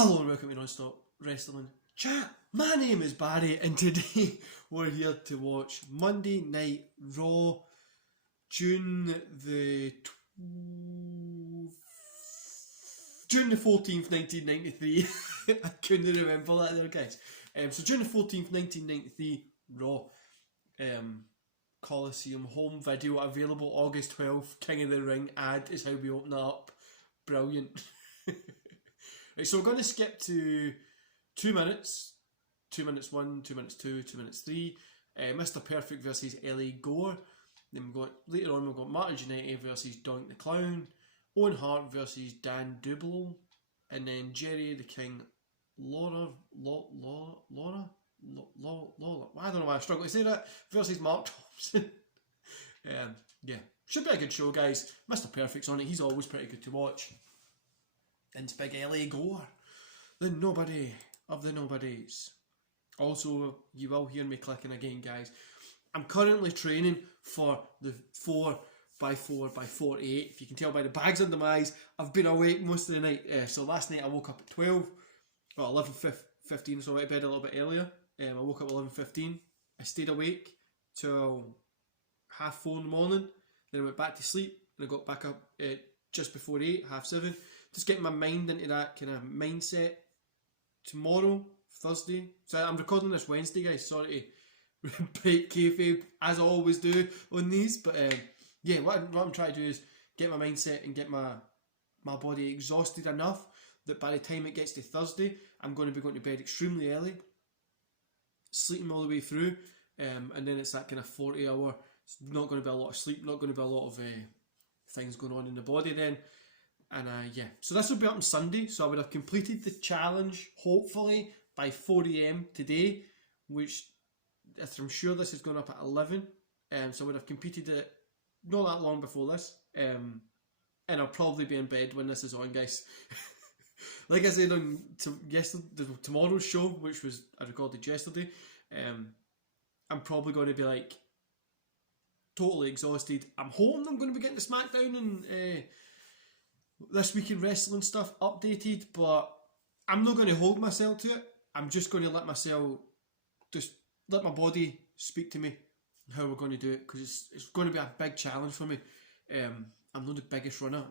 Hello and welcome to Non-Stop Wrestling Chat. My name is Barry and today we're here to watch Monday Night Raw, June the 14th, 1993. I couldn't remember that there, guys. So June the 14th, 1993, Raw. Coliseum home video available August 12th. King of the Ring ad is how we open that up. Brilliant. Right, so we're going to skip to 2 minutes. 2 minutes 1, 2 minutes 2, 2 minutes 3. Mr. Perfect versus LA Gore. Then we've got, later on, we've got Martin Jannetty versus Doink the Clown. Owen Hart versus Dan Dublow. And then Jerry the King Lawler, I don't know why I struggle to say that, versus Mark Thompson. Yeah, should be a good show, guys. Mr. Perfect's on it, he's always pretty good to watch. And it's big LA Gore, the nobody of the nobodies. Also, you will hear me clicking again, guys. I'm currently training for the 4x4x48. If you can tell by the bags under my eyes, I've been awake most of the night. So last night I woke up at 12, well 11:15, so I went to bed a little bit earlier. I woke up at 11:15. I stayed awake till 4:30 in the morning. Then I went back to sleep and I got back up at just before 8, 7:30. Just getting my mind into that kind of mindset. Tomorrow, Thursday. So I'm recording this Wednesday, guys. Sorry to break kayfabe as I always do on these, but yeah, what I'm trying to do is get my mindset and get my body exhausted enough that by the time it gets to Thursday, I'm going to be going to bed extremely early, sleeping all the way through, and then it's that kind of 40-hour. It's not going to be a lot of sleep, not going to be a lot of things going on in the body then. And yeah, so this will be up on Sunday, so I would have completed the challenge, hopefully, by 4 AM today, which I'm sure this is going up at 11, so I would have completed it not that long before this, and I'll probably be in bed when this is on, guys. Like I said on tomorrow's show, which was I recorded yesterday, I'm probably going to be like totally exhausted. I'm hoping I'm going to be getting the SmackDown and this week in wrestling stuff updated, but I'm not going to hold myself to it. I'm just going to let my body speak to me how we're going to do it, because it's going to be a big challenge for me. I'm not the biggest runner.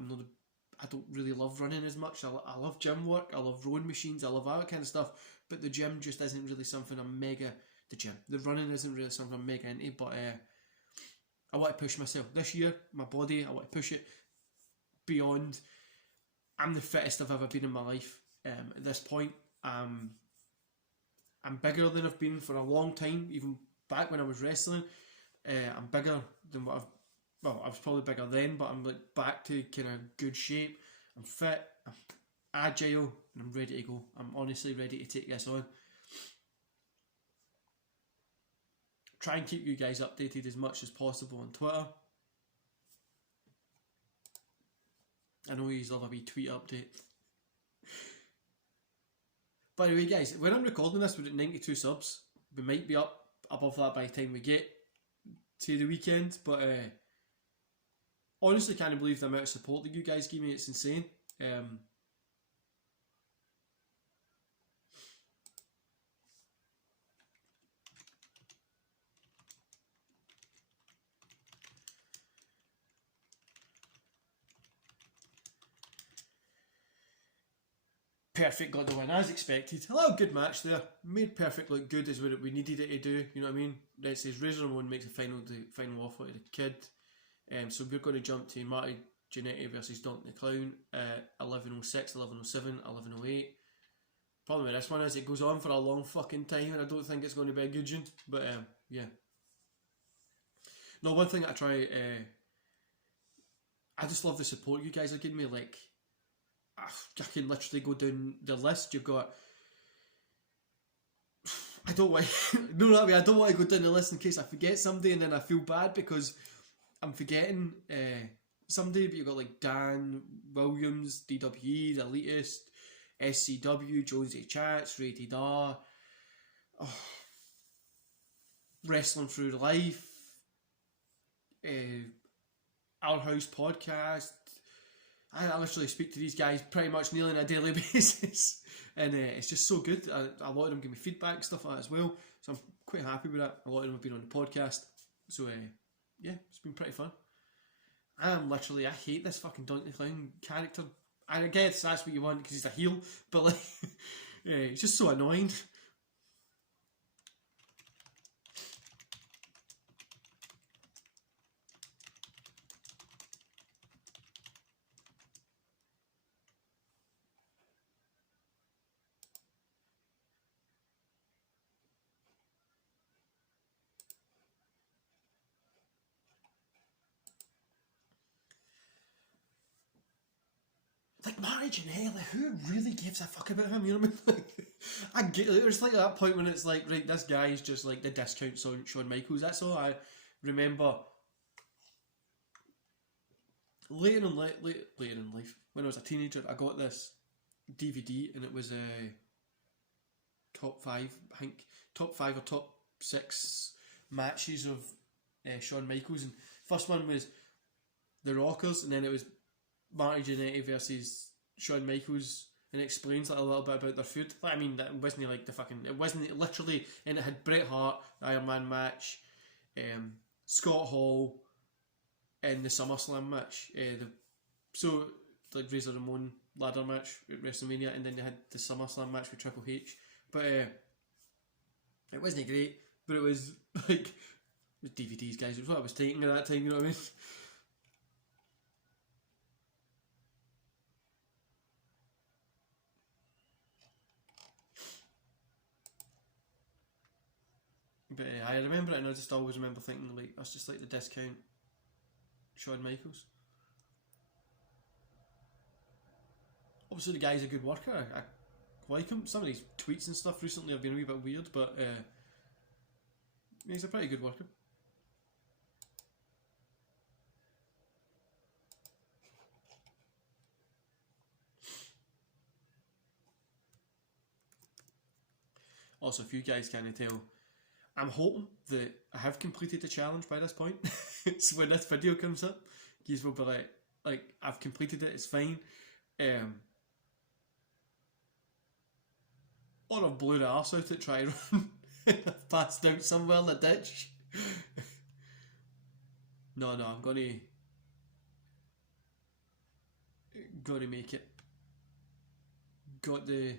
I don't really love running as much. I love gym work. I love rowing machines. I love all that kind of stuff. But the gym just isn't really something I'm mega. The running isn't really something I'm mega into. But I want to push myself this year. My body, I want to push it beyond. I'm the fittest I've ever been in my life. At this point, I'm bigger than I've been for a long time. Even back when I was wrestling, I'm bigger than what I was probably bigger then, but I'm like back to kind of good shape. I'm fit, I'm agile, and I'm ready to go. I'm honestly ready to take this on. Try and keep you guys updated as much as possible on Twitter. I know you love a wee tweet update. By the way, guys, when I'm recording this, we're at 92 subs. We might be up above that by the time we get to the weekend, but honestly can't believe the amount of support that you guys give me. It's insane. Perfect got the win as expected. A little good match there. Made Perfect look good is what we needed it to do. You know what I mean? It says Razor Ramon makes a final offer to the kid. So we're going to jump to Marty Jannetty versus Doink the Clown at 11:06, 11:07, 11:08. Problem with this one is it goes on for a long fucking time, and I don't think it's going to be a good one. But yeah. No, one thing I try. I just love the support you guys are giving me. Like, I can literally go down the list. You've got. I don't want. No, that way. I don't want to go down the list in case I forget somebody, and then I feel bad because I'm forgetting somebody. But you've got like Dan Williams, DWE, The Elitist, SCW, Jonesy Chats, Rated R, Wrestling Through Life, Our House Podcast, I literally speak to these guys pretty much nearly on a daily basis, and it's just so good. A lot of them give me feedback, stuff like that as well. So I'm quite happy with that. A lot of them have been on the podcast, so yeah, it's been pretty fun. I hate this fucking Donkey Clown character. And I guess that's what you want because he's a heel, but like, yeah, he's just so annoying. Like Marty Jannetty, like who really gives a fuck about him? You know what I mean? Like, I get there's like that point when it's like, right, this guy is just like the discount Shawn Michaels. That's all I remember. Later in life, when I was a teenager, I got this DVD and it was top five, I think top five or top six matches of Shawn Michaels, and first one was the Rockers, and then it was Marty Jannetty versus Shawn Michaels, and it explains like a little bit about their feud. Like, I mean, that wasn't like the fucking. It wasn't literally, and it had Bret Hart, Iron Man match, Scott Hall, and the SummerSlam match. So like Razor Ramon ladder match at WrestleMania, and then you had the SummerSlam match with Triple H. But it wasn't great. But it was like it was DVDs, guys. It was what I was taking at that time. You know what I mean? But I remember it, and I just always remember thinking like that's just like the discount Shawn Michaels. Obviously, the guy's a good worker. I like him. Some of his tweets and stuff recently have been a wee bit weird, but he's a pretty good worker. Also, if you guys can't tell, I'm hoping that I have completed the challenge by this point. So when this video comes up, you will be like I've completed it. It's fine. Or I've blew the arse out at try run. I've passed out somewhere in the ditch. No, I'm gonna make it. Got the.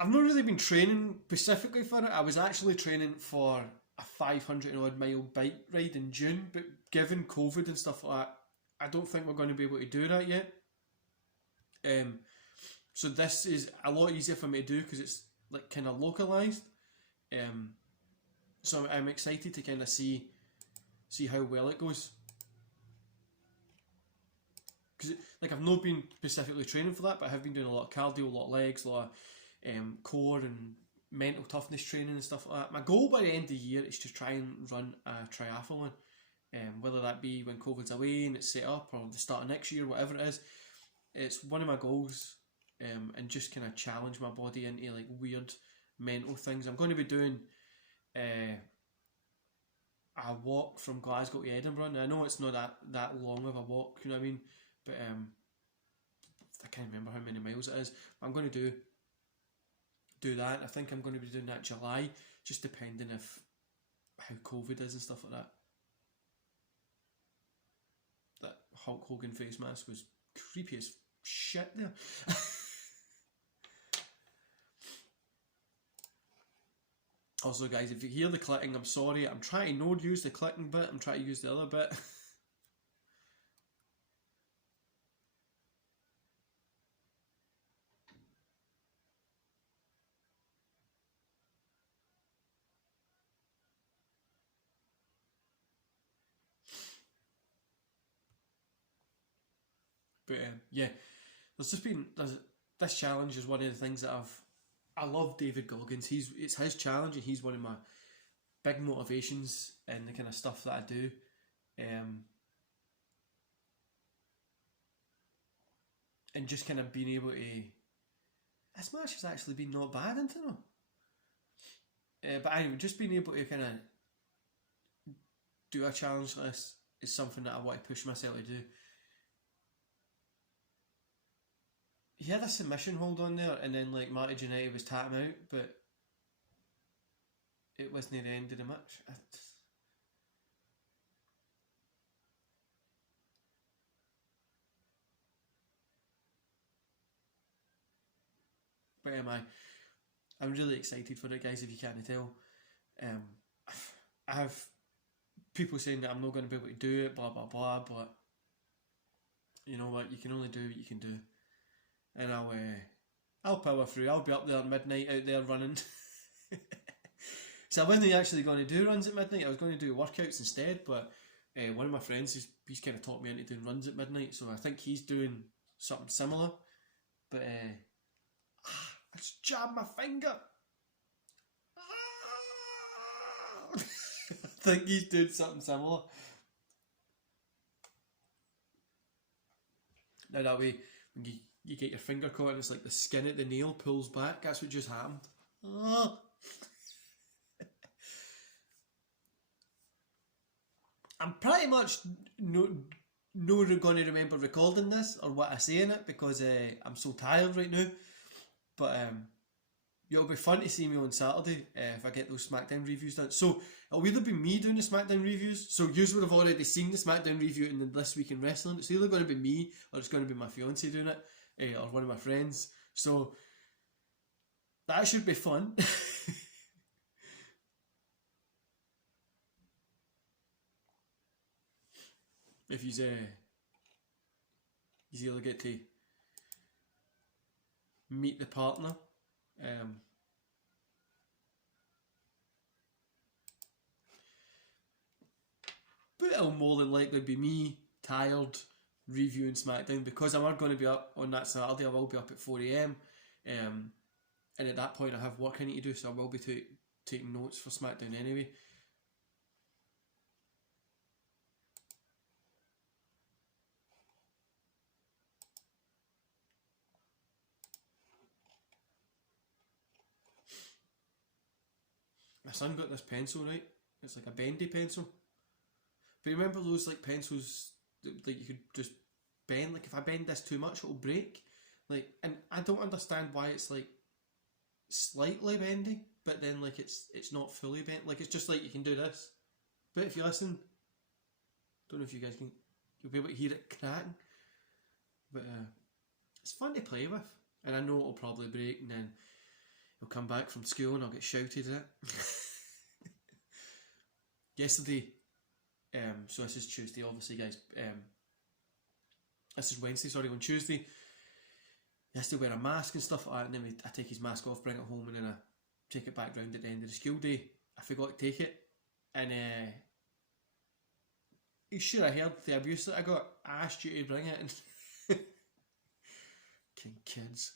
I've not really been training specifically for it. I was actually training for a 500 odd mile bike ride in June, but given COVID and stuff like that, I don't think we're going to be able to do that yet. So this is a lot easier for me to do because it's like kind of localized. So I'm excited to kind of see how well it goes. Because like I've not been specifically training for that, but I have been doing a lot of cardio, a lot of legs, a lot of core and mental toughness training and stuff like that. My goal by the end of the year is to try and run a triathlon, whether that be when COVID's away and it's set up, or the start of next year, whatever it is. It's one of my goals, and just kind of challenge my body into like weird mental things. I'm going to be doing a walk from Glasgow to Edinburgh. And I know it's not that long of a walk, you know what I mean? But I can't remember how many miles it is. I'm going to do that. I think I'm going to be doing that in July, just depending if how COVID is and stuff like that. That Hulk Hogan face mask was creepy as shit there. Also, guys, if you hear the clicking, I'm sorry. I'm trying to not use the clicking bit. I'm trying to use the other bit. But yeah, this challenge is one of the things that I love David Goggins. It's his challenge, and he's one of my big motivations in the kind of stuff that I do. And just kind of being able to, this match has actually been not bad, isn't it? But anyway, just being able to kind of do a challenge like this is something that I want to push myself to do. he had a submission hold on there, and then like Marty Jannetty was tapping out, but it wasn't the end of the match. But I'm really excited for it, guys. If you can't tell, I have people saying that I'm not going to be able to do it, blah blah blah. But you know what? You can only do what you can do, and I'll power through. I'll be up there at midnight, out there running. So I wasn't actually going to do runs at midnight. I was going to do workouts instead. But one of my friends, he's kind of taught me into doing runs at midnight. So I think he's doing something similar. But I just jabbed my finger. I think he's doing something similar. Now that way, when you get your finger caught and it's like the skin at the nail pulls back, that's what just happened. I'm pretty much no going to remember recording this or what I say in it because I'm so tired right now. But it'll be fun to see me on Saturday if I get those SmackDown reviews done. So it'll either be me doing the SmackDown reviews, so you would have already seen the SmackDown review in the This Week in Wrestling. It's either going to be me or it's going to be my fiance doing it, or one of my friends. So that should be fun. If you either get to meet the partner, but it'll more than likely be me tired reviewing SmackDown because I'm not going to be up on that Saturday. I will be up at 4 a.m. And at that point I have work I need to do, so I will be taking notes for SmackDown anyway. My son got this pencil, right? It's like a bendy pencil. But remember those like pencils that like you could just bend? Like if I bend this too much, it'll break. Like, and I don't understand why it's like slightly bendy, but then like it's not fully bent. Like it's just like you can do this. But if you listen, don't know if you guys you'll be able to hear it cracking. But it's fun to play with, and I know it'll probably break, and then I'll come back from school and I'll get shouted at. Yesterday, so this is Tuesday, obviously, guys. This is Wednesday, sorry. On Tuesday, he has to wear a mask and stuff like that, and then I take his mask off, bring it home, and then I take it back round at the end of the school day. I forgot to take it, and he's sure I heard the abuse that I got. I asked you to bring it, and king kids.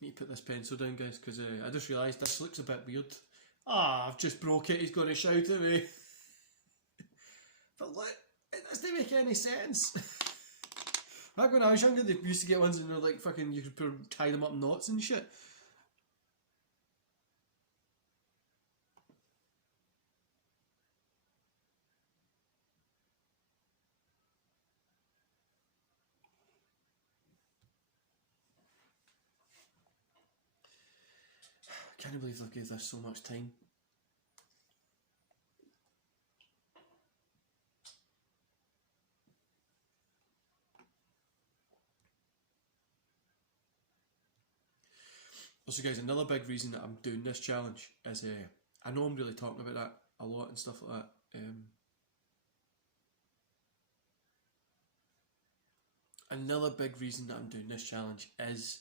Need to put this pencil down, guys, because I just realised this looks a bit weird. I've just broke it, he's going to shout at me. But look, it doesn't make any sense. Back when I was younger, they used to get ones and they're like fucking, you could tie them up in knots and shit. I can't believe they've gave this so much time. Also, guys, another big reason that I'm doing this challenge is I know I'm really talking about that a lot and stuff like that. Another big reason that I'm doing this challenge is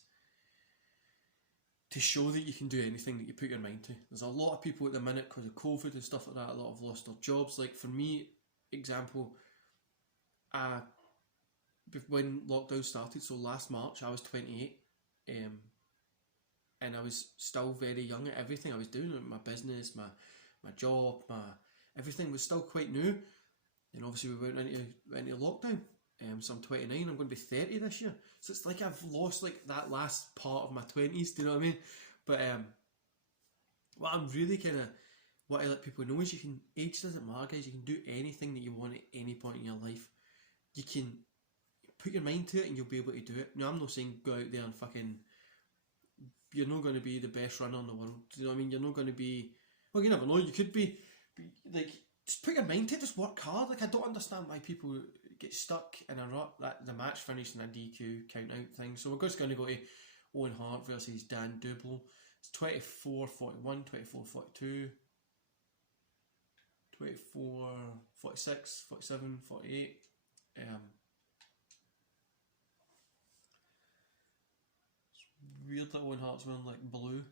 to show that you can do anything that you put your mind to. There's a lot of people at the minute, because of COVID and stuff like that, a lot have lost their jobs. Like for me, example, when lockdown started, so last March, I was 28, and I was still very young at everything I was doing. My business, my job, everything was still quite new. And obviously we went into lockdown. So I'm 29. I'm going to be 30 this year. So it's like I've lost like that last part of my 20s. Do you know what I mean? But what I'm really kind of what I let people know is age doesn't matter, guys. You can do anything that you want at any point in your life. You can put your mind to it and you'll be able to do it. Now, I'm not saying go out there and fucking. You're not going to be the best runner in the world. Do you know what I mean? You're not going to be. Well, you never know. You could be. Like, just put your mind to it. Just work hard. Like, I don't understand why people get stuck in a rut. That the match finished in a DQ count out thing. So we're just going to go to Owen Hart versus Dan Double. It's 24-41, 24-42, 24-46, 47, 48. Weird that Owen Hart's wearing like blue.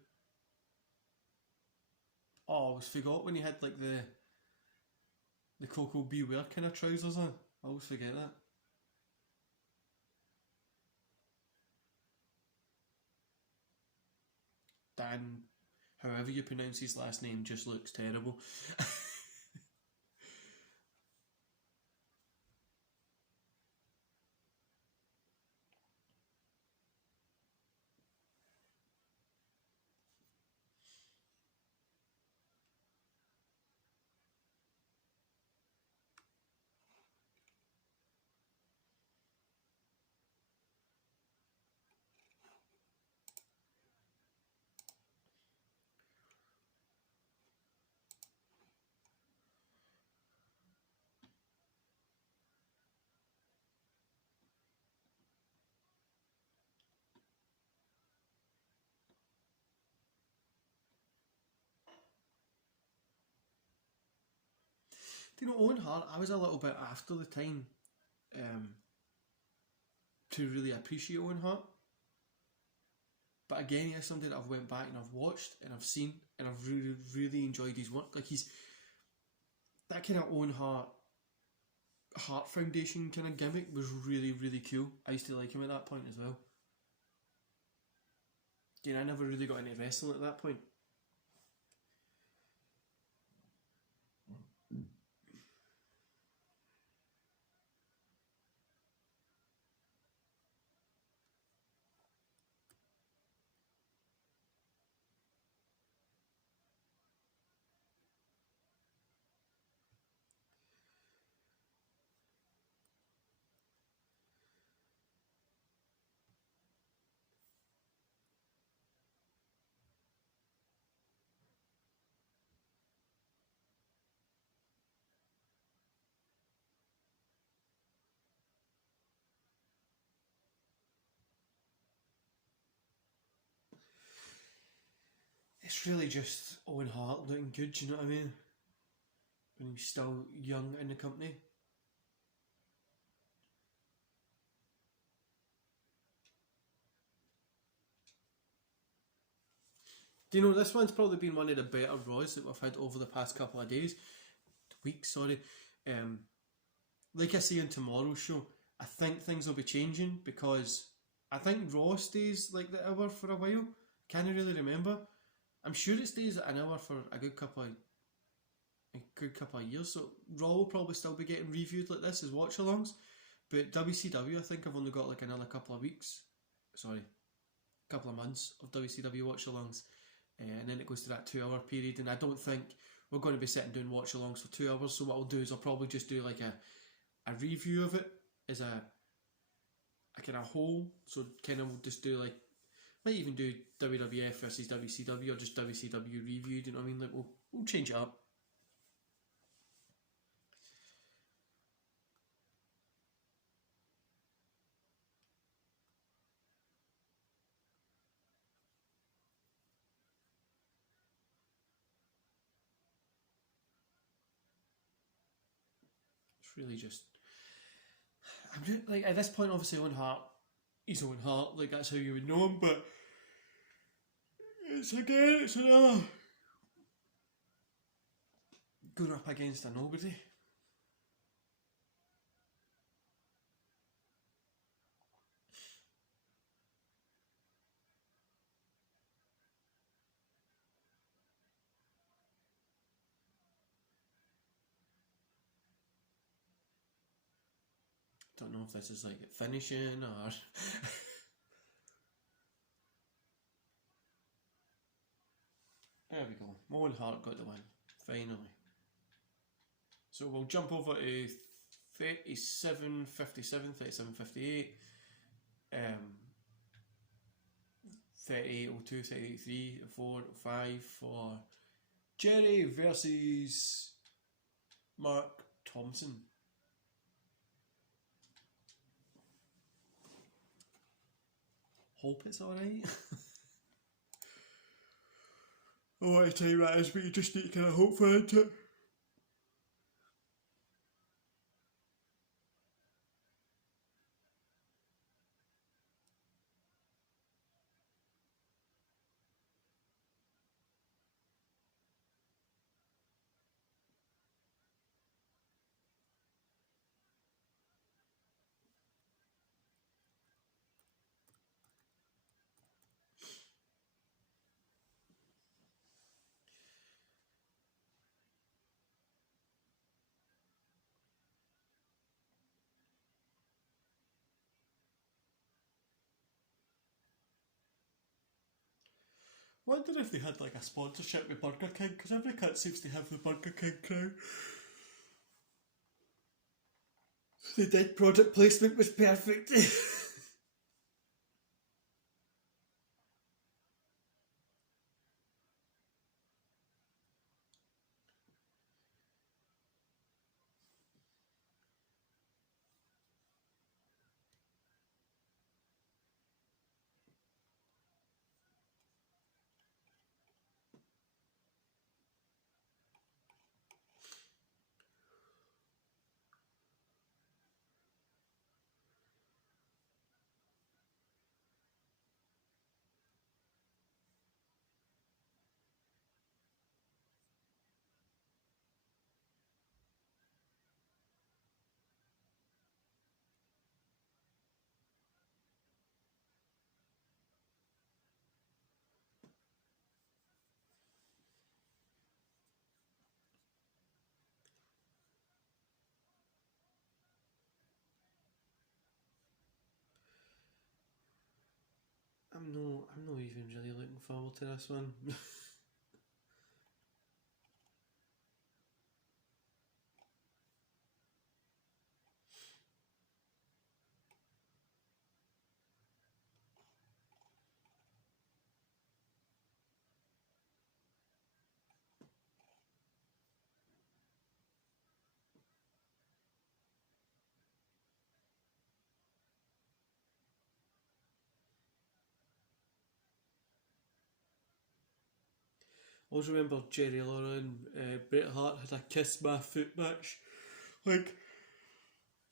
Oh, I always forgot when he had like the Coco Beware kind of trousers on. I always forget that. Dan, however you pronounce his last name, just looks terrible. Do you know, Owen Hart, I was a little bit after the time to really appreciate Owen Hart. But again, he's something that I've went back and I've watched and I've seen and I've really, really enjoyed his work. Like, he's that kind of Owen Heart Foundation kind of gimmick was really, really cool. I used to like him at that point as well. Again, I never really got into wrestling at that point. It's really just Owen Hart looking good, do you know what I mean? When he's still young in the company. Do you know, this one's probably been one of the better Raws that we've had over the past couple of weeks, sorry. Like I say on tomorrow's show, I think things will be changing because I think Raw stays like the hour for a while. Can't really remember. I'm sure it stays at an hour for a good couple of years. So Raw will probably still be getting reviewed like this as watch-alongs. But WCW, I think I've only got like another couple of months of WCW watch-alongs. And then it goes to that 2 hour period. And I don't think we're going to be sitting doing watch-alongs for 2 hours. So what I'll do is I'll probably just do like a review of it as a kind of whole. So kind of we'll just do like, might even do WWF versus WCW or just WCW reviewed, you know what I mean? Like we'll change it up. It's really just, I'm just, like, at this point, obviously Owen Hart, he's Owen Hart, like that's how you would know him, but it's another going up against a nobody. don't know if this is like finishing or. There we go. Owen Hart got the win, finally. So we'll jump over to 37.57, 37.58, 38.02, 38.3, 4, 5 for Jerry versus Mark Thompson. Hope it's alright. I want to tell you that is, but you just need to kind of hope for it. Wonder if they had like a sponsorship with Burger King, because every cut seems to have the Burger King crown. They did, product placement was perfect. I'm not even really looking forward to this one. I always remember Jerry Lawler and Bret Hart had a kiss my foot match. Like,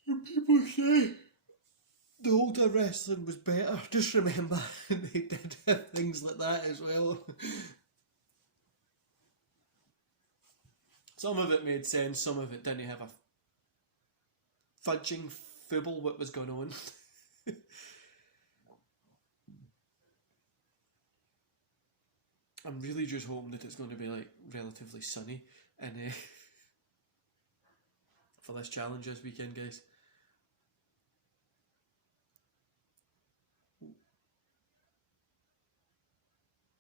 when people say the older wrestling was better, just remember they did have things like that as well. Some of it made sense, some of it didn't have a fudging fibble what was going on. I'm really just hoping that it's going to be like relatively sunny and for this challenge this weekend, guys.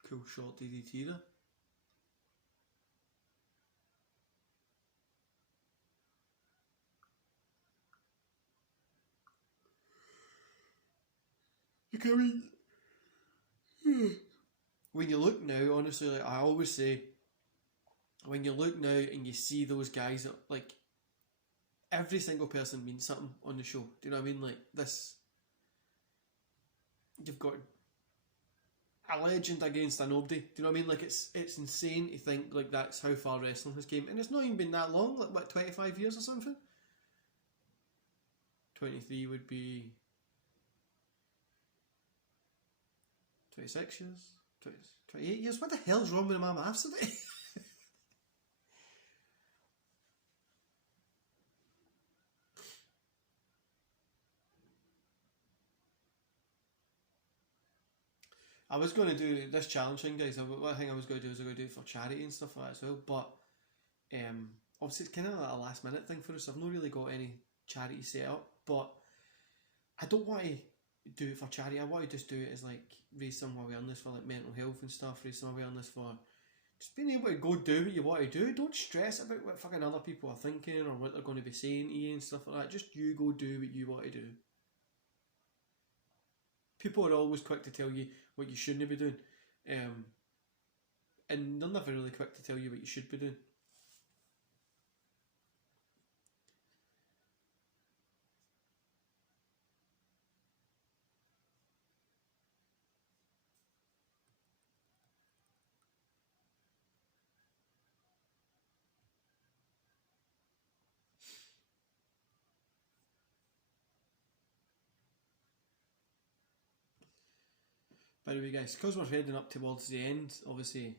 Cool shot DDT there. Look, I mean, when you look now, honestly, like I always say, when you look now and you see those guys that like every single person means something on the show. Do you know what I mean? Like this, you've got a legend against a nobody. Do you know what I mean? Like it's insane to think like that's how far wrestling has came, and it's not even been that long. Like what, 25 years or something? 23 would be 26 years. 28 years? What the hell's wrong with my maths today? I was going to do this challenge thing, guys. One thing I was going to do is I was going to do it for charity and stuff like that as well. But obviously, it's kind of like a last minute thing for us. I've not really got any charity set up. But I don't want to do it for charity. I want to just do it as like raise some awareness for like mental health and stuff, raise some awareness for just being able to go do what you want to do. Don't stress about what fucking other people are thinking or what they're going to be saying to you and stuff like that. Just you go do what you want to do. People are always quick to tell you what you shouldn't be doing, and they're never really quick to tell you what you should be doing. By the way, guys, because we're heading up towards the end, obviously,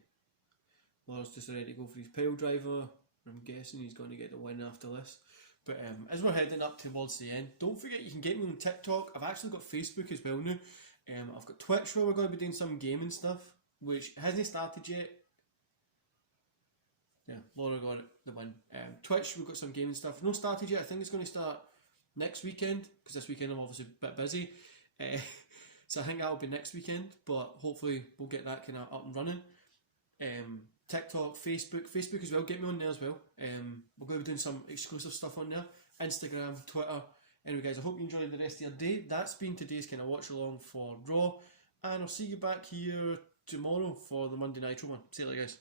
Laura's just ready to go for his pile driver. I'm guessing he's going to get the win after this. But as we're heading up towards the end, don't forget you can get me on TikTok. I've actually got Facebook as well now. I've got Twitch where we're going to be doing some gaming stuff, which hasn't started yet. Yeah, Laura got the win. Twitch, we've got some gaming stuff. No started yet. I think it's going to start next weekend, because this weekend I'm obviously a bit busy. So I think that'll be next weekend, but hopefully we'll get that kind of up and running. TikTok, Facebook as well, get me on there as well. We're going to be doing some exclusive stuff on there. Instagram, Twitter. Anyway guys, I hope you enjoyed the rest of your day. That's been today's kind of watch along for Raw, and I'll see you back here tomorrow for the Monday Nitro one. See you later guys.